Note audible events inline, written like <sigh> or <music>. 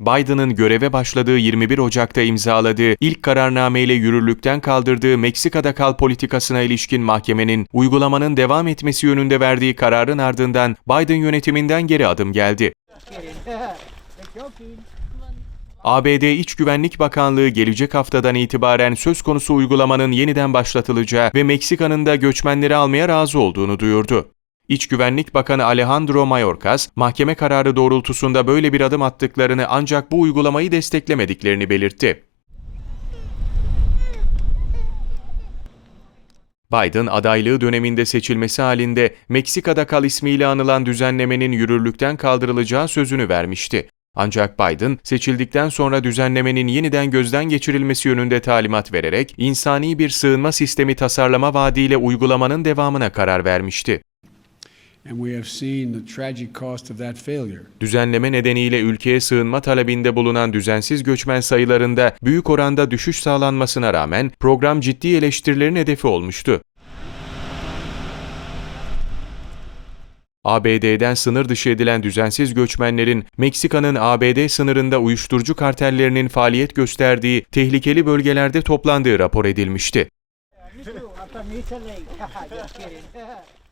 Biden'ın göreve başladığı 21 Ocak'ta imzaladığı ilk kararnameyle yürürlükten kaldırdığı Meksika'da kal politikasına ilişkin mahkemenin uygulamanın devam etmesi yönünde verdiği kararın ardından Biden yönetiminden geri adım geldi. ABD İç Güvenlik Bakanlığı gelecek haftadan itibaren söz konusu uygulamanın yeniden başlatılacağı ve Meksika'nın da göçmenleri almaya razı olduğunu duyurdu. İç Güvenlik Bakanı Alejandro Mayorkas, mahkeme kararı doğrultusunda böyle bir adım attıklarını ancak bu uygulamayı desteklemediklerini belirtti. Biden adaylığı döneminde seçilmesi halinde Meksika'da kal ismiyle anılan düzenlemenin yürürlükten kaldırılacağı sözünü vermişti. Ancak Biden seçildikten sonra düzenlemenin yeniden gözden geçirilmesi yönünde talimat vererek insani bir sığınma sistemi tasarlama vaadiyle uygulamanın devamına karar vermişti. Düzenleme nedeniyle ülkeye sığınma talebinde bulunan düzensiz göçmen sayılarında büyük oranda düşüş sağlanmasına rağmen program ciddi eleştirilerin hedefi olmuştu. ABD'den sınır dışı edilen düzensiz göçmenlerin Meksika'nın ABD sınırında uyuşturucu kartellerinin faaliyet gösterdiği tehlikeli bölgelerde toplandığı rapor edilmişti. <laughs>